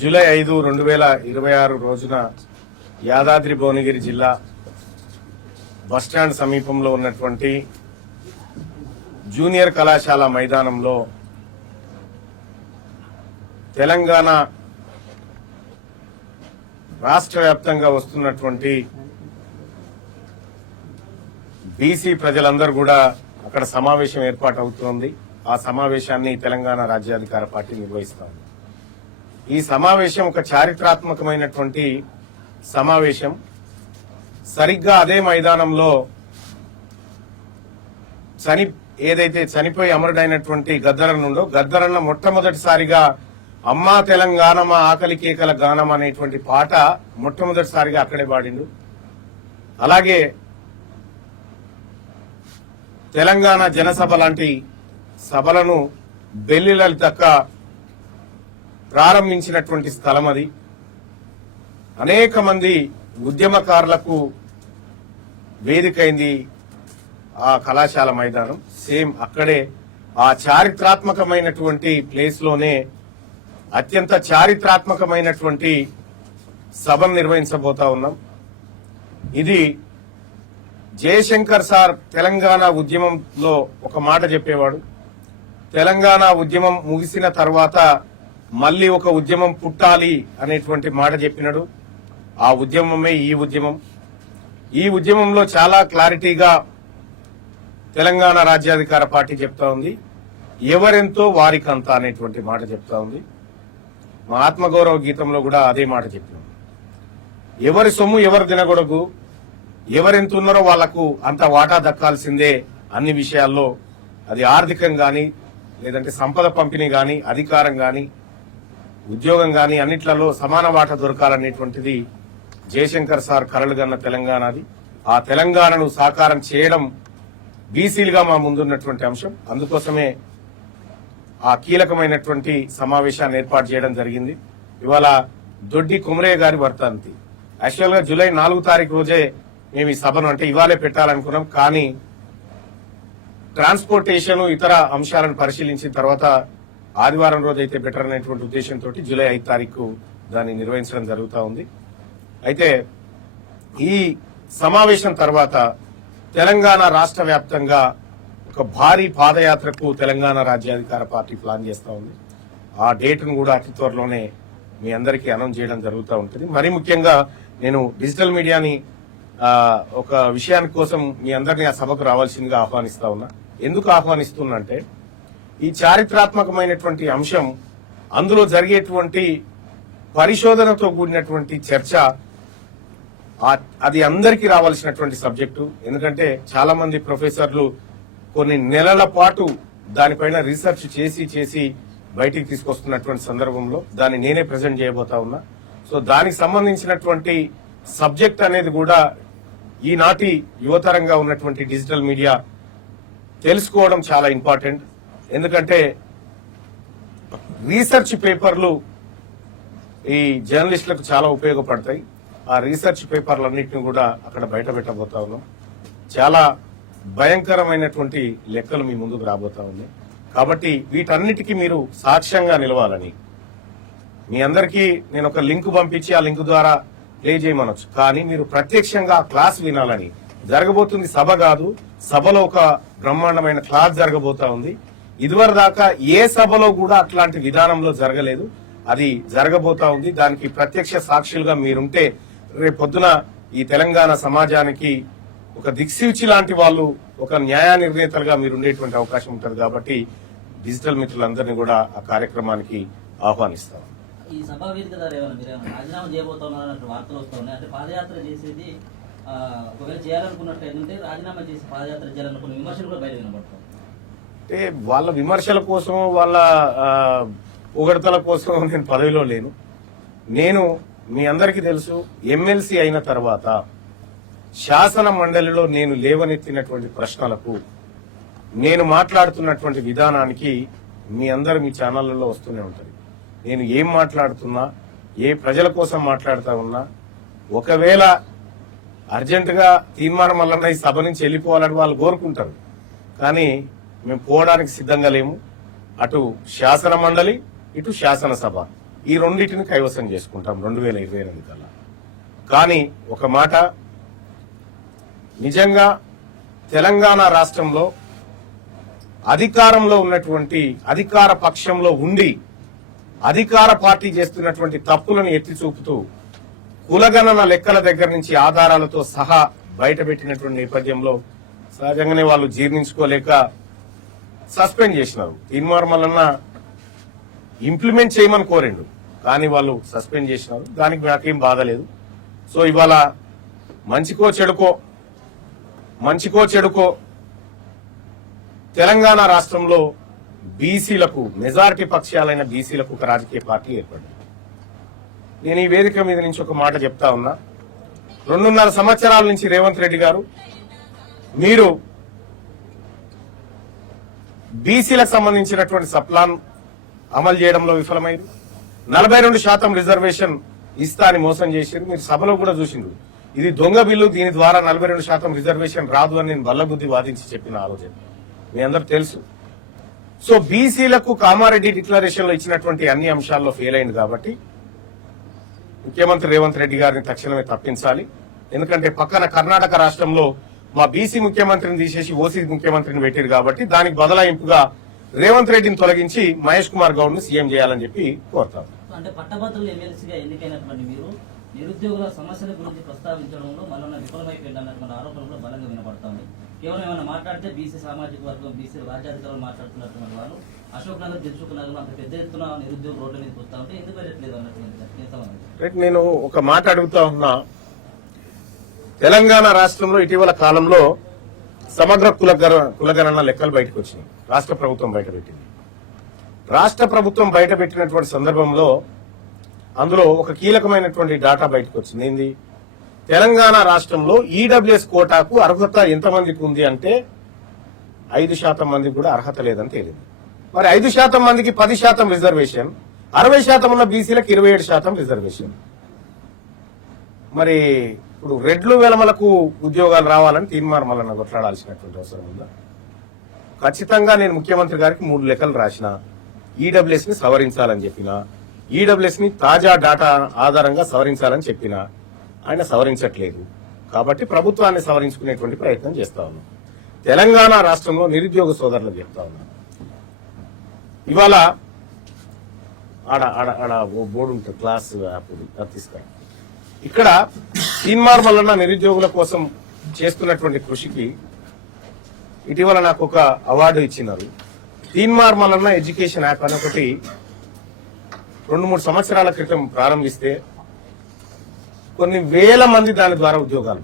July 5, 2026 రోజున యాదాద్రి భువనగిరి జిల్లా bus stand సమీపంలో ఉన్నటువంటి జూనియర్ కళాశాల మైదానంలో తెలంగాణ రాష్ట్ర వ్యాప్తంగా వస్తున్నటువంటి బీసీ ప్రజలందరూ కూడా అక్కడ సమావేశం ఏర్పాటు అవుతోంది. ఆ సమావేశాన్ని తెలంగాణ రాజ్యాధికార పార్టీ నిర్వహిస్తోంది. ఈ సమావేశం ఒక చారిత్రాత్మకమైనటువంటి సమావేశం. సరిగ్గా అదే మైదానంలో ఏదైతే చనిపోయి అమరుడైనటువంటి గద్దరన్న మొట్టమొదటిసారిగా అమ్మా తెలంగాణ మా ఆకలి కేకల గానం అనేటువంటి పాట మొట్టమొదటిసారిగా అక్కడే పాడిండు. అలాగే తెలంగాణ జనసభ లాంటి సభలను బెల్లి లలితక్క ప్రారంభించినటువంటి స్థలం అది. అనేక మంది ఉద్యమకారులకు వేదికైంది ఆ కళాశాల మైదానం. సేమ్ అక్కడే ఆ చారిత్రాత్మకమైనటువంటి ప్లేస్ లోనే అత్యంత చారిత్రాత్మకమైనటువంటి సభను నిర్వహించబోతా ఉన్నాం. ఇది జయశంకర్ సార్ తెలంగాణ ఉద్యమంలో ఒక మాట చెప్పేవాడు. తెలంగాణ ఉద్యమం ముగిసిన తర్వాత మళ్లీ ఒక ఉద్యమం పుట్టాలి అనేటువంటి మాట చెప్పినాడు. ఆ ఉద్యమమే ఈ ఉద్యమం. ఈ ఉద్యమంలో చాలా క్లారిటీగా తెలంగాణ రాజ్యాధికార పార్టీ చెప్తా ఉంది. ఎవరెంతో వారికంత అనేటువంటి మాట చెప్తా ఉంది. మా ఆత్మగౌరవ గీతంలో కూడా అదే మాట చెప్పినాం. ఎవరి సొమ్ము ఎవరు తినకూడదు, ఎవరెంత ఉన్నారో వాళ్లకు అంత వాటా దక్కాల్సిందే. అన్ని విషయాల్లో అది ఆర్థికం గాని, లేదంటే సంపద పంపిణీ గాని, అధికారం గాని, ఉద్యోగం గాని అన్నిట్లలో సమాన వాటా దొరకాలనేటువంటిది జయశంకర్ సార్ కలలుగన్న తెలంగాణది. ఆ తెలంగాణను సాకారం చేయడం బీసీలుగా మా ముందున్నటువంటి అంశం. అందుకోసమే ఆ కీలకమైనటువంటి సమావేశాన్ని ఏర్పాటు చేయడం జరిగింది. ఇవాళ దొడ్డి కుమరయ్య గారి వర్ధంతి. యాక్చువల్ గా జూలై 4 తారీఖు రోజే మేము ఈ సభను అంటే ఇవాళే పెట్టాలనుకున్నాం. కానీ ట్రాన్స్పోర్టేషన్ ఇతర అంశాలను పరిశీలించిన తర్వాత ఆదివారం రోజు అయితే బెటర్ అనేటువంటి ఉద్దేశంతో జూలై 5 తారీఖు దాన్ని నిర్వహించడం జరుగుతూ ఉంది. అయితే ఈ సమావేశం తర్వాత తెలంగాణ రాష్ట్ర వ్యాప్తంగా ఒక భారీ పాదయాత్రకు తెలంగాణ రాజ్యాధికార పార్టీ ప్లాన్ చేస్తూ ఉంది. ఆ డేట్ను కూడా అతి త్వరలోనే మీ అందరికీ అనౌన్స్ చేయడం జరుగుతూ ఉంటుంది. మరీ ముఖ్యంగా నేను డిజిటల్ మీడియాని ఒక విషయాని కోసం మీ అందరినీ ఆ సభకు రావాల్సిందిగా ఆహ్వానిస్తా ఉన్నా. ఎందుకు ఆహ్వానిస్తున్నా అంటే ఈ చారిత్రాత్మకమైనటువంటి అంశం, అందులో జరిగేటువంటి పరిశోధనతో కూడినటువంటి చర్చ, అది అందరికీ రావాల్సినటువంటి సబ్జెక్టు. ఎందుకంటే చాలా మంది ప్రొఫెసర్లు కొన్ని నెలల పాటు దానిపైన రీసెర్చ్ చేసి బయటికి తీసుకొస్తున్నటువంటి సందర్భంలో దాన్ని నేనే ప్రజెంట్ చేయబోతా ఉన్నా. సో దానికి సంబంధించినటువంటి సబ్జెక్ట్ అనేది కూడా ఈనాటి యువతరంగా ఉన్నటువంటి డిజిటల్ మీడియా తెలుసుకోవడం చాలా ఇంపార్టెంట్. ఎందుకంటే రీసెర్చ్ పేపర్లు ఈ జర్నలిస్టులకు చాలా ఉపయోగపడతాయి. ఆ రీసెర్చ్ పేపర్లన్నింటినీ కూడా అక్కడ బయట పెట్టబోతా ఉన్నాం. చాలా భయంకరమైనటువంటి లెక్కలు మీ ముందుకు రాబోతా ఉన్నాయి. కాబట్టి వీటన్నిటికీ మీరు సాక్ష్యంగా నిలవాలని మీ అందరికీ నేను ఒక లింక్ పంపించి ఆ లింక్ ద్వారా ప్లే చేయమనొచ్చు. కానీ మీరు ప్రత్యక్షంగా ఆ క్లాస్ వినాలని. జరగబోతుంది సభ కాదు, సభలో ఒక బ్రహ్మాండమైన క్లాస్ జరగబోతా ఉంది. ఇదివరకు దాకా ఏ సభలో కూడా అట్లాంటి విధానంలో జరగలేదు. అది జరగబోతా ఉంది. దానికి ప్రత్యక్ష సాక్షులుగా మీరుంటే రేపు పొద్దున ఈ తెలంగాణ సమాజానికి ఒక దిక్సూచి లాంటి వాళ్ళు, ఒక న్యాయ నిర్ణేతలుగా మీరు ఉండేటువంటి అవకాశం ఉంటుంది. కాబట్టి డిజిటల్ మిత్రులందరినీ కూడా ఆ కార్యక్రమానికి ఆహ్వానిస్తాం. ఈ సభా వేదిక ద్వారా రాజీనామా చేయబోతున్నారు వార్తలు వస్తున్నాయి. అంటే పాదయాత్ర చేసేది ఒకవేళ చేయాలనుకున్నట్టు ఏంటంటే రాజీనామా చేసి పాదయాత్ర చేయాలనుకున్న విమర్శలు కూడా బయట వినబడతాం. అంటే వాళ్ళ విమర్శల కోసం, వాళ్ళ పొగడతల కోసం నేను పదవిలో లేను. నేను మీ అందరికీ తెలుసు, ఎమ్మెల్సీ అయిన తర్వాత శాసన మండలిలో నేను లేవనెత్తినటువంటి ప్రశ్నలకు, నేను మాట్లాడుతున్నటువంటి విధానానికి మీ అందరు మీ ఛానళ్లలో వస్తూనే ఉంటుంది. నేను ఏం మాట్లాడుతున్నా, ఏ ప్రజల కోసం మాట్లాడుతా ఉన్నా, ఒకవేళ అర్జెంటుగా తీర్మానం వల్ల ఈ సభ నుంచి వెళ్ళిపోవాలని వాళ్ళు కోరుకుంటారు. కానీ మేము పోవడానికి సిద్ధంగా లేము. అటు శాసన మండలి, ఇటు శాసనసభ ఈ రెండింటిని కైవసం చేసుకుంటాం 2022 కల్లా. కానీ ఒక మాట, నిజంగా తెలంగాణ రాష్ట్రంలో అధికారంలో ఉన్నటువంటి అధికార పక్షంలో ఉండి అధికార పార్టీ చేస్తున్నటువంటి తప్పులను ఎత్తి చూపుతూ కులగణన లెక్కల దగ్గర నుంచి ఆధారాలతో సహా బయటపెట్టినటువంటి నేపథ్యంలో సహజంగానే వాళ్ళు జీర్ణించుకోలేక సస్పెండ్ చేసినారు. తీన్మార్ మల్లన్న ఇంప్లిమెంట్ చేయమని కోరిండు, కానీ వాళ్ళు సస్పెండ్ చేసినారు. దానికి నాకేం బాధ లేదు. సో ఇవాళ మంచికో చెడుకో తెలంగాణ రాష్ట్రంలో బీసీలకు, మెజారిటీ పక్షాలైన బీసీలకు ఒక రాజకీయ పార్టీ ఏర్పడింది. నేను ఈ వేదిక మీద నుంచి ఒక మాట చెప్తా ఉన్నా. 2.5 సంవత్సరాల నుంచి రేవంత్ రెడ్డి గారు మీరు బీసీలకు సంబంధించినటువంటి సప్లాన్ అమలు చేయడంలో విఫలమైంది. 42% రిజర్వేషన్ ఇస్తా అని మోసం చేసింది. మీరు సభలో కూడా చూసిండ్రు, ఇది దొంగ బిల్లు, దీని ద్వారా 42% రిజర్వేషన్ రాదు అని నేను బల్లబుద్ధి వాదించి చెప్పిన ఆలోచన మీ అందరూ తెలుసు. సో బీసీలకు కామారెడ్డి డిక్లరేషన్ లో ఇచ్చినటువంటి అన్ని అంశాల్లో ఫెయిల్ అయింది కాబట్టి ముఖ్యమంత్రి రేవంత్ రెడ్డి గారిని తక్షణమే తప్పించాలి. ఎందుకంటే పక్కన కర్ణాటక రాష్ట్రంలో మా బీసీ ముఖ్యమంత్రిని తీసేసి ఓసీ ముఖ్యమంత్రిని పెట్టారు కాబట్టి దానికి బదలాయింపుగా రేవంత్ రెడ్డిని తొలగించి మహేష్ కుమార్ గౌడ్ ను సీఎం చేయాలని చెప్పి కోరుతారు. అంటే పట్టభద్రులు ఎమ్మెల్సీగా ఎన్నికైనటువంటి మీరు నిరుద్యోగుల సమస్యల గురించి ప్రస్తావించడంలో మళ్ళీ విఫలమైపోయిందన్నటువంటి ఆరోపణలు బలంగా వినపడుతుంది. కేవలం ఏమైనా మాట్లాడితే బీసీ సామాజిక వర్గం, బీసీ రాజ్యాధికారులు మాట్లాడుతున్నటువంటి వాళ్ళు అశోక్ నగర్, దిల్సుఖ్ నగర్ అంత పెద్ద ఎత్తున నిరుద్యోగ రోడ్ల మీద వస్తా ఉంటే ఎందుకు వెళ్ళట్లేదు అన్నట్టు నేను ఒక మాట అడుగుతా ఉన్నా. తెలంగాణ రాష్ట్రంలో ఇటీవల కాలంలో సమగ్ర కులగణన లెక్కలు బయటకు వచ్చినాయి. రాష్ట్ర ప్రభుత్వం బయటపెట్టింది. రాష్ట్ర ప్రభుత్వం బయటపెట్టినటువంటి సందర్భంలో అందులో ఒక కీలకమైనటువంటి డాటా బయటకు వచ్చింది. ఏంది? తెలంగాణ రాష్ట్రంలో ఈడబ్ల్యూఎస్ కోటాకు అర్హత ఎంతమందికి ఉంది అంటే 5% మందికి కూడా అర్హత లేదని తేలింది. మరి 5% మందికి 10% రిజర్వేషన్, 60% ఉన్న బీసీలకు 27% రిజర్వేషన్. మరి ఇప్పుడు రెడ్లు వెలమలకు ఉద్యోగాలు రావాలని తీన్మార్ మల్లన్న కొట్లాడాల్సినటువంటి అవసరం ఉందా? ఖచ్చితంగా నేను ముఖ్యమంత్రి గారికి 3 లెక్కలు రాసిన, ఈడబ్ల్యూఎస్ ని సవరించాలని చెప్పిన, ఈడబ్ల్యూఎస్ ని తాజా డాటా ఆధారంగా సవరించాలని చెప్పిన, ఆయన సవరించట్లేదు. కాబట్టి ప్రభుత్వాన్ని సవరించుకునేటువంటి ప్రయత్నం చేస్తా ఉన్నాం. తెలంగాణ రాష్ట్రంలో నిరుద్యోగ సోదరులకు చెప్తా ఉన్నాం. ఇవాళ ఆడ ఓ బోర్డు ఉంటుంది, క్లాస్ తీసుకొని ఇక్కడ తీన్మార్ మల్లన్న నిరుద్యోగుల కోసం చేస్తున్నటువంటి కృషికి ఇటీవల నాకు ఒక అవార్డు ఇచ్చినారు. తీన్మార్ మల్లన్న ఎడ్యుకేషన్ యాప్ అని ఒకటి 2-3 సంవత్సరాల క్రితం ప్రారంభిస్తే కొన్ని వేల మంది దాని ద్వారా ఉద్యోగాలు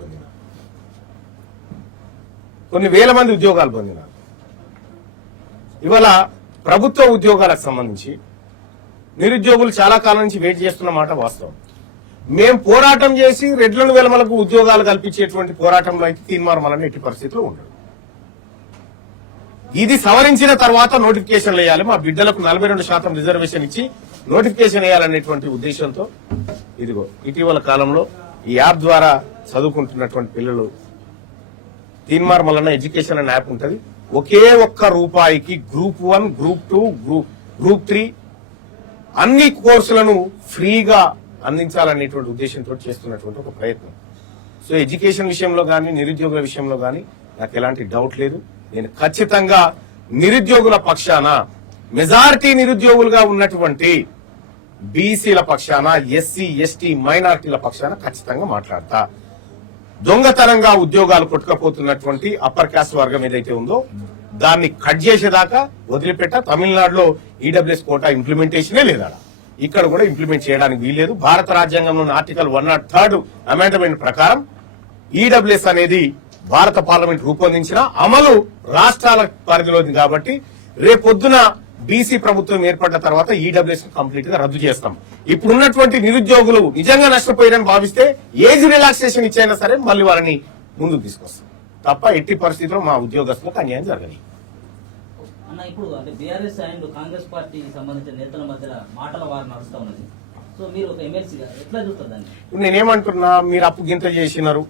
పొందినారు. ఇవాళ ప్రభుత్వ ఉద్యోగాలకు సంబంధించి నిరుద్యోగులు చాలా కాలం నుంచి వెయిట్ చేస్తున్న మాట వాస్తవం. మేం పోరాటం చేసి రెడ్లను వెలమలకు ఉద్యోగాలు కల్పించేటువంటి పోరాటంలో అయితే తీన్మార్ మల్లన్న ఎట్టి పరిస్థితుల్లో ఉండదు. ఇది సవరించిన తర్వాత నోటిఫికేషన్లు వేయాలి, మా బిడ్డలకు 42% రిజర్వేషన్ ఇచ్చి నోటిఫికేషన్ వేయాలనేటువంటి ఉద్దేశంతో ఇదిగో ఇటీవల కాలంలో ఈ యాప్ ద్వారా చదువుకుంటున్నటువంటి పిల్లలు తీన్మార్ మల్లన్న ఎడ్యుకేషన్ అనే యాప్ ఉంటుంది. ఒకే ఒక్క రూపాయికి గ్రూప్ 1, గ్రూప్ 2, గ్రూప్ 3 అన్ని కోర్సులను ఫ్రీగా అందించాలనేటువంటి ఉద్దేశంతో చేస్తున్నటువంటి ఒక ప్రయత్నం. సో ఎడ్యుకేషన్ విషయంలో గానీ, నిరుద్యోగుల విషయంలో గానీ నాకు ఎలాంటి డౌట్ లేదు. నేను ఖచ్చితంగా నిరుద్యోగుల పక్షాన, మెజారిటీ నిరుద్యోగులుగా ఉన్నటువంటి బీసీల పక్షాన, ఎస్సీ, ఎస్టీ, మైనారిటీల పక్షాన ఖచ్చితంగా మాట్లాడతా. దొంగతనంగా ఉద్యోగాలు కొట్టుకపోతున్నటువంటి అప్పర్ కాస్ట్ వర్గం ఏదైతే ఉందో దాన్ని కట్ చేసేదాకా వదిలిపెట్ట. తమిళనాడులో ఈడబ్ల్యూఎస్ కోటా ఇంప్లిమెంటేషనే లేదా, ఇక్కడ కూడా ఇంప్లిమెంట్ చేయడానికి వీల్లేదు. భారత రాజ్యాంగంలోని ఆర్టికల్ 103 అమెండ్మెంట్ ప్రకారం ఈడబ్ల్యూఎస్ అనేది భారత పార్లమెంట్ రూపొందించిన అమలు రాష్ట్రాల పరిధిలోది కాబట్టి రేపొద్దున బీసీ ప్రభుత్వం ఏర్పడిన తర్వాత ఈడబ్ల్యూఎస్ కంప్లీట్ గా రద్దు చేస్తాం. ఇప్పుడున్నటువంటి నిరుద్యోగులు నిజంగా నష్టపోయారని భావిస్తే ఏజ్ రిలాక్సేషన్ ఇచ్చైనా సరే మళ్ళీ వారిని ముందుకు తీసుకొస్తాం తప్ప ఎట్టి పరిస్థితుల్లో మా ఉద్యోగస్తులకు అన్యాయం జరగని. అన్న, ఇప్పుడు అంటే బీఆర్ఎస్ అండ్ కాంగ్రెస్ పార్టీకి సంబంధించిన నేతల మధ్య మాటల వారు నడుస్తా ఉన్నది. సో మీరు ఒక ఎమ్మెల్సీగా ఎట్లా చూస్తుందండి? నేనేమంటున్నా, మీరు అప్పు గింత చేసినారు,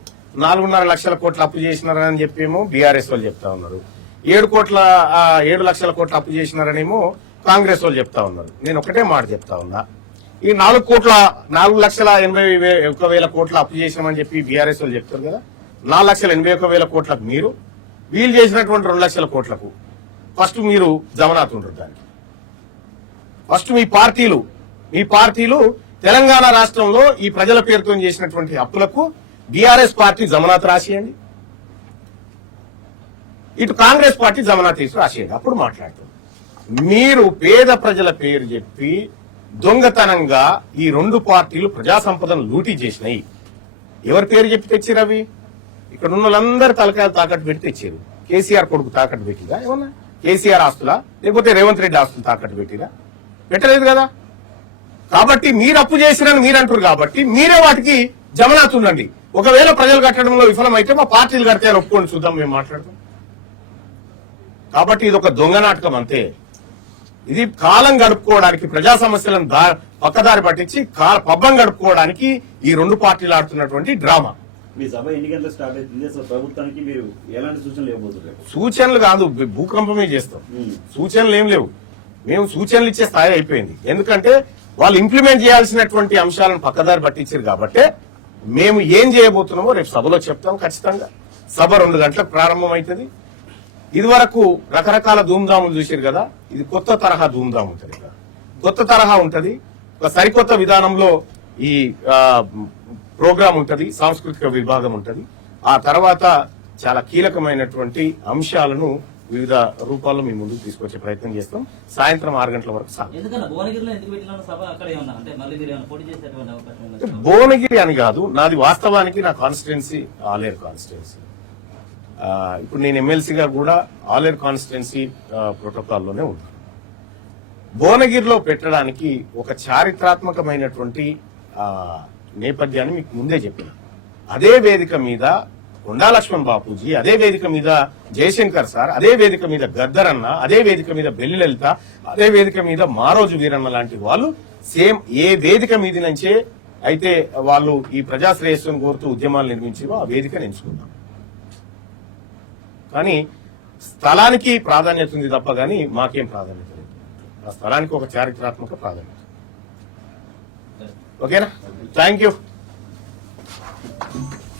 4.5 లక్షల కోట్ల అప్పు చేసినారని చెప్పేమో బీఆర్ఎస్ వాళ్ళు చెప్తా ఉన్నారు. 7 లక్షల కోట్ల అప్పు చేసినారనేమో కాంగ్రెస్ వాళ్ళు చెప్తా ఉన్నారు. నేను ఒకటే మాట చెప్తా ఉన్నా, ఈ 4,80,000 కోట్ల అప్పు చేసినామని చెప్పి బీఆర్ఎస్ వాళ్ళు చెప్తారు కదా, 4,81,000 కోట్లకు మీరు, వీళ్ళు చేసినటువంటి 2 లక్షల కోట్లకు ఫస్ట్ మీరు జమనాథ్ ఉండరు దానికి. ఫస్ట్ మీ పార్టీలు తెలంగాణ రాష్ట్రంలో ఈ ప్రజల పేరుతో చేసినటువంటి అప్పులకు బీఆర్ఎస్ పార్టీ జమనాథ్ రాసియండి, ఇటు కాంగ్రెస్ పార్టీ జమనాథ్ తీసి రాసియండి, అప్పుడు మాట్లాడుతుంది. మీరు పేద ప్రజల పేరు చెప్పి దొంగతనంగా ఈ 2 పార్టీలు ప్రజా సంపదను లూటీ చేసినాయి. ఎవరి పేరు చెప్పి తెచ్చిరు అవి? ఇక్కడ ఉన్న వాళ్ళందరూ తలకాయలు తాకట్టు పెట్టి తెచ్చారు. కేసీఆర్ కొడుకు తాకట్టు పెట్టిరా ఏమన్నా? కేసీఆర్ ఆస్తులా లేకపోతే రేవంత్ రెడ్డి ఆస్తులు తాకట్టు పెట్టిరా? పెట్టలేదు కదా. కాబట్టి మీరు అప్పు చేసిరని మీరు అంటారు కాబట్టి మీరే వాటికి జమనాథ్ ఉండండి. ఒకవేళ ప్రజలు కట్టడంలో విఫలమైతే మా పార్టీలు కడతాయని ఒప్పుకోండి, చూద్దాం, మేము మాట్లాడతాం. కాబట్టి ఇది ఒక దొంగ నాటకం అంతే. ఇది కాలం గడుపుకోవడానికి, ప్రజా సమస్యలను పక్కదారి పట్టించి పబ్బం గడుపుకోవడానికి ఈ 2 పార్టీలు ఆడుతున్నటువంటి డ్రామా. మీ సభ ఎన్ని గంటలకు స్టార్ట్ అవుతుంది? అసలు ప్రభుత్వానికి మీరు ఎలాంటి సూచనలు ఇవ్వబోతున్నారు? సూచనలు కాదు, భూకంపమే చేస్తాం. సూచనలు ఏం లేవు. మేము సూచనలు ఇచ్చే స్థాయి అయిపోయింది. ఎందుకంటే వాళ్ళు ఇంప్లిమెంట్ చేయాల్సినటువంటి అంశాలను పక్కదారి పట్టించారు కాబట్టి మేము ఏం చేయబోతున్నామో రేపు సభలో చెప్తాం ఖచ్చితంగా. సభ 2 గంటలకు ప్రారంభం అవుతుంది. ఇది వరకు రకరకాల ధూమ్ధాములు చూసారు కదా, ఇది కొత్త తరహా ధూమ్ధాం ఉంటుంది. కొత్త తరహా ఉంటది, ఒక సరికొత్త విధానంలో ఈ ప్రోగ్రాం ఉంటది, సాంస్కృతిక విభాగం ఉంటది. ఆ తర్వాత చాలా కీలకమైనటువంటి అంశాలను వివిధ రూపాల్లో మీ ముందుకు తీసుకొచ్చే ప్రయత్నం చేస్తాం. సాయంత్రం 6 గంటల వరకు సాగుతుంది. ఎందుకన్నా భువనగిరిలో ఎందుకు పెట్టిన సభ అక్కడ ఏమన్నా అంటే మళ్ళీ మీరు ఏమైనా పోటీ చేసేటువంటి అవకాశం ఉందా? భువనగిరి అని కాదు, నాది వాస్తవానికి నా కాన్స్టిట్యున్సీ ఆలేరు కాన్స్టిట్యున్సీ. ఇప్పుడు నేను ఎమ్మెల్సీగా కూడా ఆలేరు కాన్స్టిట్యున్సీ ప్రోటోకాల్లోనే ఉన్నాను. భువనగిరిలో పెట్టడానికి ఒక చారిత్రాత్మకమైనటువంటి నేపథ్యాన్ని మీకు ముందే చెప్పిన. అదే వేదిక మీద కొండా లక్ష్మణ్ బాపూజీ, అదే వేదిక మీద జయశంకర్ సార్, అదే వేదిక మీద గద్దరన్న, అదే వేదిక మీద బెల్లి లలిత, అదే వేదిక మీద మారోజు వీరన్న లాంటి వాళ్ళు సేమ్ ఏ వేదిక మీద నుంచే అయితే వాళ్ళు ఈ ప్రజా శ్రేయస్సును కోరుతూ ఉద్యమాలు నిర్మించారో ఆ వేదికను ఎంచుకున్నాం. కానీ స్థలానికి ప్రాధాన్యత ఉంది తప్ప కానీ మాకేం ప్రాధాన్యత లేదు. ఆ స్థలానికి ఒక చారిత్రాత్మక ప్రాధాన్యత. ఓకేనా? Thank you.